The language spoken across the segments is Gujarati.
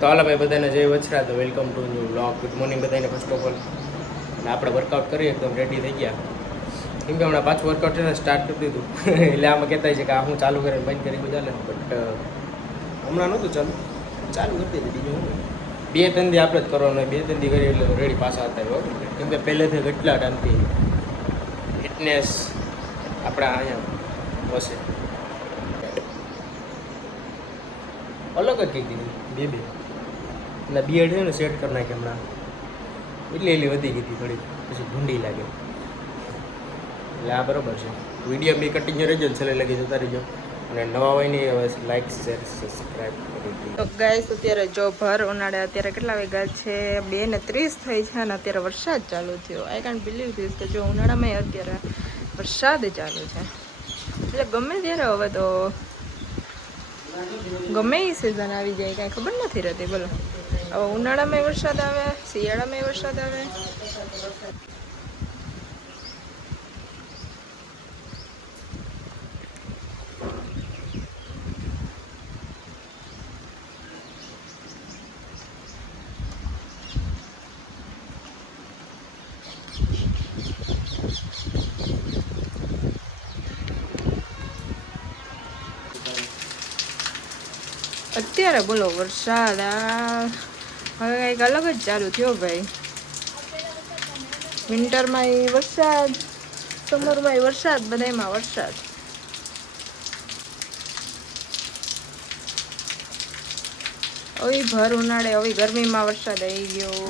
તો હાલો ભાઈ બધાને જય વછરા, તો welcome to new vlog. Good morning બધાને ફર્સ્ટ ઓફ ઓલ. અને આપણે વર્કઆઉટ કરીએ એકદમ રેડી થઈ ગયા, કેમ કે હમણાં પાછું વર્કઆઉટ છે ને સ્ટાર્ટ કરી દીધું. એટલે આમાં કહેતા છે કે આ હું ચાલુ કરીને બંધ કરી ચાલે, બટ હમણાં નહોતું ચાલુ કરી દીધું. બીજું હું 2-3 દી આપણે જ કરવાનું, 2-3 દી કરીએ એટલે રેડી પાછા હતા હોય. કેમ કે પહેલેથી કેટલા ટાઈમથી ફિટનેસ આપણા અહીંયા હશે અલગ જ કંઈક દીધી બે એટલે બિયર્ડ છે ને સેટ કરી નાખી હમણાં, એટલી વધી ગઈ હતી થોડી, પછી ભૂંડી લાગે. એટલે આ બરાબર છે. વિડીયો બી કન્ટિન્યુ રહેજો, છેલ્લે લગી જતા રહેજો. અને નવા હોય નહીં હવે લાઈક શેર સબસ્ક્રાઈબ કરી દીધું. તો ગાઈસ અત્યારે જો ભર ઉનાળે અત્યારે કેટલા વાગ્યા છે 2:30 થઈ છે અને અત્યારે વરસાદ ચાલુ થયો. આઈ કાન્ટ બિલીવ ધીસ કે જો ઉનાળામાં અત્યારે વરસાદ ચાલુ છે. એટલે ગમે ત્યારે હવે તો ગમે એ સિઝન આવી જાય કાંઈ ખબર નથી રહેતી. બોલો હવે ઉનાળામાં વરસાદ આવે, શિયાળામાં વરસાદ આવે. અત્યારે બોલો વરસાદ હવે કંઈક અલગ જ ચાલુ થયો ભાઈ. વિન્ટરમાં વરસાદ, સમરમાં વરસાદ, બધામાં વરસાદ. હવે ભર ઉનાળે હવે ગરમીમાં વરસાદ આવી ગયો.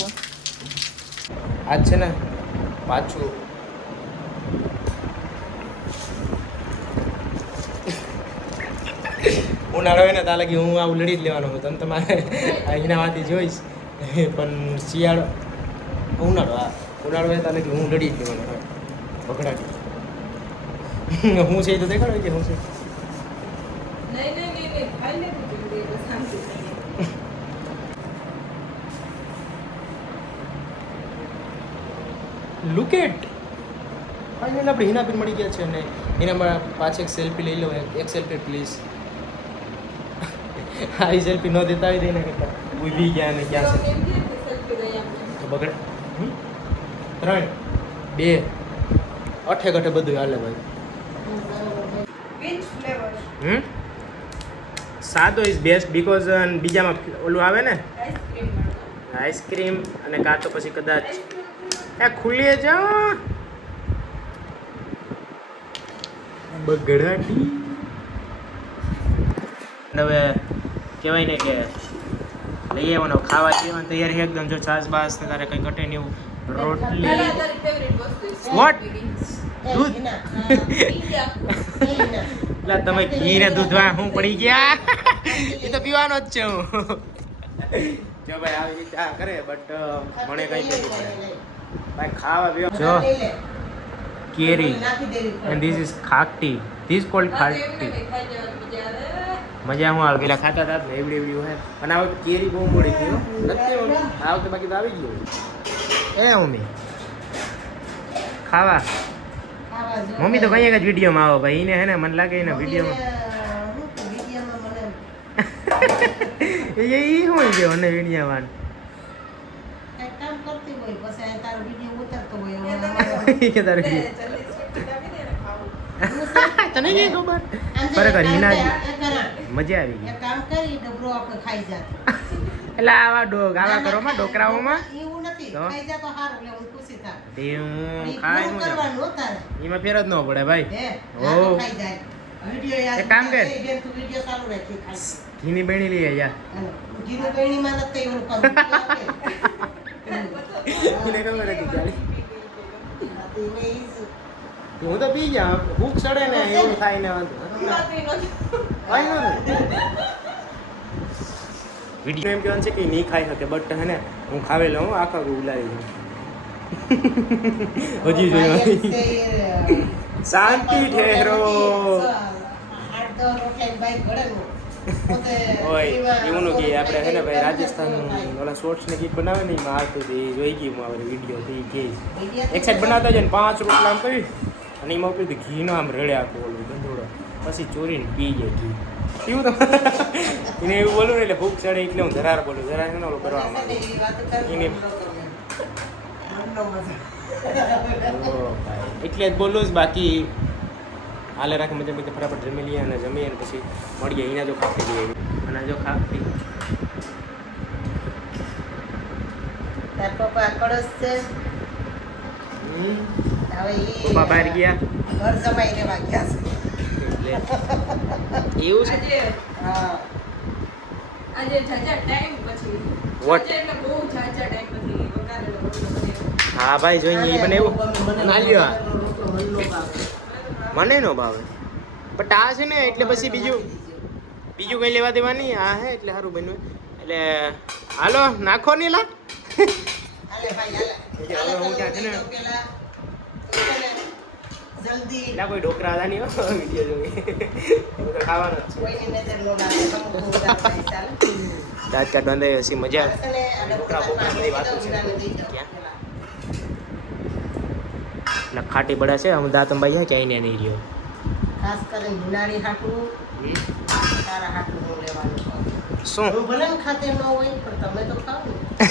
આજ છે ને પાછું ઉનાળો હોય ને ત્યાં લગી હું આવું લડી જ લેવાનો છું. તમે તમારે એનામાંથી જોઈશ, પણ શિયાળો ઉનાળો હોય ત્યાં લગી હું લડી જ લેવાનો હોય પકડાટી. હું છે એ તો દેખાડો કે હું છે. લુક એટ ફાઇનલ આપણે હિનાબેન મળી ગયા છે અને એનામાં પાછી એક સેલ્ફી લઈ લો. એક સેલ્ફી પ્લીઝ. આ સેલ્ફી ન દેતા આવી દઈને કેટલા ઊભી ગયા ને ક્યાં છે તો બગડ 3 2 અઠે ગઠે બધું હાલે ભાઈ. સાદો ઇઝ બેસ્ટ બીકોઝ બીજામાં ઓલું આવે ને આઈસ્ક્રીમ, અને કાં તો પછી કદાચ ખુલ્લી જા બગડાટી. હવે કહેવાય ને કે લઈ આવવાનો ખાવા પીવાની તૈયારી છે એકદમ. જો છાસ બાસ ને તારે કંઈ ઘટે નહીં એવું. રોટલી વોટ દૂધ એટલે તમે ઘી ને દૂધમાં હું પડી ગયા. એ તો પીવાનો જ છે હું. જો ભાઈ આવી રીતે આ કરે બટ મને કંઈ નહીં પડે ભાઈ. ખાવા પીવા જો કેરી એન્ડ ધીસ ઇઝ ખાટી, ધીસ કોલ્ડ ખાટી. મજા હું આવે પેલા ખાતા હતા ને એવડી હોય. અને આ વખતે કેરી બહુ મોડી થઈ નથી આ વખતે, બાકી તો આવી ગયું. એ મમ્મી ખાવા, મમ્મી તો કઈ એક જ વિડીયોમાં આવો ભાઈ. એને હે ને મને લાગે એને વિડીયોમાં એ શું છે મને વિડીયોમાં કે તારે તને કઈ ખબર ખરેખર હિના મજા આવી ગઈ. એટલે આવા આવા કરોમાં ડોકરાઓમાં એમાં ફેર જ ન પડે ભાઈ. ઓ એક કામ કર, ઘીની બેણી લઈ યાર. હું તો પી જા, ભૂખ ચડે ને એવું થાય ને વિડીયો એમ કહેવાનું છે કે નહીં ખાઈ શકે, બટ હે ને હું ખાવેલો હું આખા ઉલાવી દઉં. હજી જોયું શાંતિ ઠેરો હોય એવું કે આપણે હે ને ભાઈ રાજસ્થાન ઓલા શોર્ટ્સની ગીત બનાવે ને એમાં આવતું હતું. એ જોઈ ગઈ હું આવે વિડીયો તો એ કે એક સાઈડ બનાવતા જાય ને 5 રોટલા આમ કરી અને એમાં ઉપર ઘીનો આમ રડે આખું ઓલું ગંધોડો, પછી ચોરીને પી જાય ઘી. એવું તો એને એવું બોલું ને એટલે ભૂખ ચડે એટલે હું ધરાર બોલું ધરાર છે ને ઓલું કરવા માંગુ એને એટલે જ બોલું જ બાકી હાલે રાખે મજા મજા ફટાફટ જમી લઈએ અને જમીએ અને પછી મળીએ એના જો ખાખી દઈએ અને જો ખાખી તાર પપ્પા કળશ છે હવે પપ્પા બહાર ગયા ઘર જમાઈ રહેવા ગયા છે એવું છે હા આજે જાજા ટાઈમ પછી What? એટલે બહુ જાજા ટાઈમ પછી વઘારેલો રોટલો બન્યો. હા ભાઈ જોઈએ એ મને એવું ના લ્યો હલ્લો ભાવે મને નો ભાવે બટ આ છે ને એટલે પછી બીજું કંઈ લેવા દેવા નહીં આ હે એટલે સારું બન્યું એટલે હાલો નાખો નહીં લા હાલે ભાઈ હાલે હવે હું ક્યાં છે ને પેલા જલ્દી એટલે કોઈ ઢોકરા હતા નહીં વિડીયો જોઈ એવું તો ખાવાનો જ કોઈની નજર નો લાગે તમે બહુ ઉદાસ થાય ચાલે છે દાંત કાઢવા દે હસી મજા આવે. અને આ ઢોકળા બોકળા બધી વાતો છે. એટલે ખાટી બડા છે હું દાંતંબાઈ હે ચાઈને નહીં રહ્યો ખાસ કરીને હિનારી હાટું તારા હાટું હું લેવાનું શું હું ભલે ને ખાતે ન હોય પણ તમે તો ખાવ ને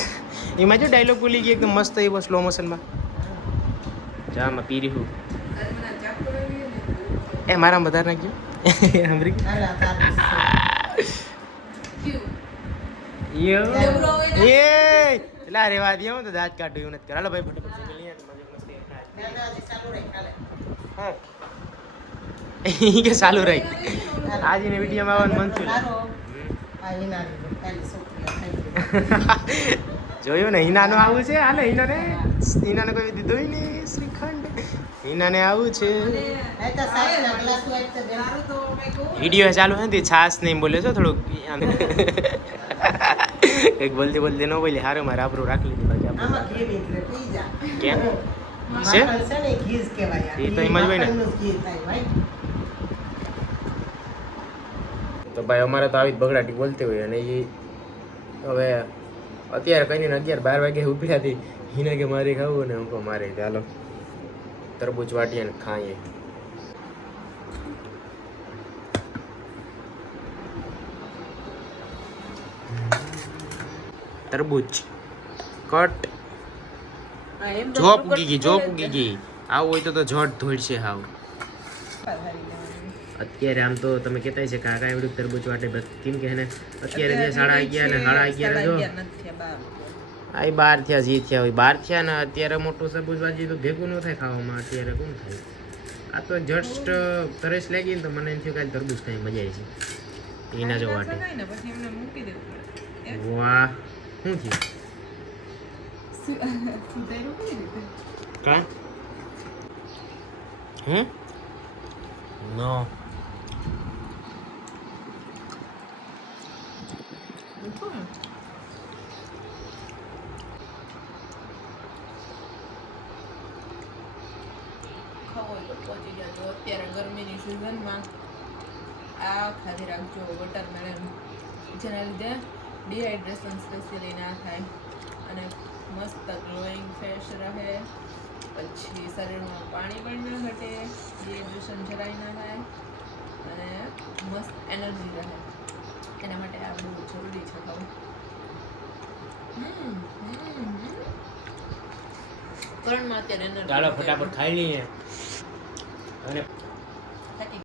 એમાં જો ડાયલોગ બોલી ગઈ એકદમ મસ્ત એવો સ્લો મોશનમાં જામાં પીરી હું આજે મને ચાકુ આવી ને એ મારા બધા નાખ્યો સાંભળી હાલા તારું ક્યું યો જબરો હોય ને? એ એલા રેવા દે હું તો દાંત કાઢું એવું નથી કર હાલો ભાઈ ફટાફટ જમી લઈએ ને મજા મસ્તી ના ના હજી ચાલુ રહે કાલે હા ઈ કે ચાલુ રહી આજની વિડીયોમાં આવવાનું મન થયું સારો આ હિનારી કાલે છોકરી ખાઈ જોયું ને હિનાનો આવું છે હાલે હિનાને કોઈ દીધો નહીં શ્રીખંડ હિનાને આવું છે આ તો સાસના ગ્લાસ હોય તો બેન તારું તો કઈ કહું વિડીયો ચાલુ નથી છાસ નહીં બોલે છો થોડુંક એક બોલતી બોલતી ન બોલી હારું મારે આબરૂ રાખી લીધી બાકી આમાં આપણું ઘી નીકળે પી જા કેમ છે માખણ છે ને ઘી જ કહેવાય એ તો એમ જ હોય ને. માખણનું ઘી થાય ભાઈ તો ભાઈ અમારે તો આવી જ બગડાટી બોલતી હોય અને એ હવે અત્યારે કઈ નહીં 11-12 વાગે ઊભી હતી હિના કે મારે ખાવું ને હું મારે ચાલો તરબૂચ વાટીએ ને ખાઈએ તરબૂચ કટ હા, એમ તો જો ઉપર પૂગી ગઈ જો પૂગી ગઈ આવું હોય તો જટ ધોઈડશે હાવ પધારી લેવાની. અત્યારે આમ તો તમે કહેતા છે કે આ કાંઈ એવડું તરબૂચ વાટે કેમ કે એને અત્યારે જે 11:30 ને 11:30 જો 11:30 નથી થયા, 12. આ 12 થયા જે થયા હોય 12 થયા ને અત્યારે મોટું તરબૂચ વાજી તો ભેગું ન થાય ખાવામાં અત્યારે કોણ થાય આ તો જસ્ટ તરસ લાગી ને તો મને એમ થયું કે તરબૂચ ખાઈ મજા આવી છે એના જો વાટે સગાઈ ને પછી એમને મૂકી દેવું પડે. વાહ શું થયું સુધાર્યું કઈ રીતે? કા નો મૂકો ને. ખાવો હોય તો પહોંચી જાજો. અત્યારે ગરમીની સિઝનમાં આ ખાધી રાખજો વોટરમેલન, જેના લીધે ડિહાઇડ્રેશન સ્પેશિયલી ના થાય અને મસ્ત ગ્લોઈંગ ફેસ રહે. પછી શરીરમાં પાણી પણ ન ઘટે, ડિહાઇડ્રેશન જરાય ના થાય અને મસ્ત એનર્જી રહે. એના માટે આ બહુ જરૂરી છે ખાવું. કરણમાં અત્યારે એનર્જી ચાલો ફટાફટ ખાઈ લઈએ અને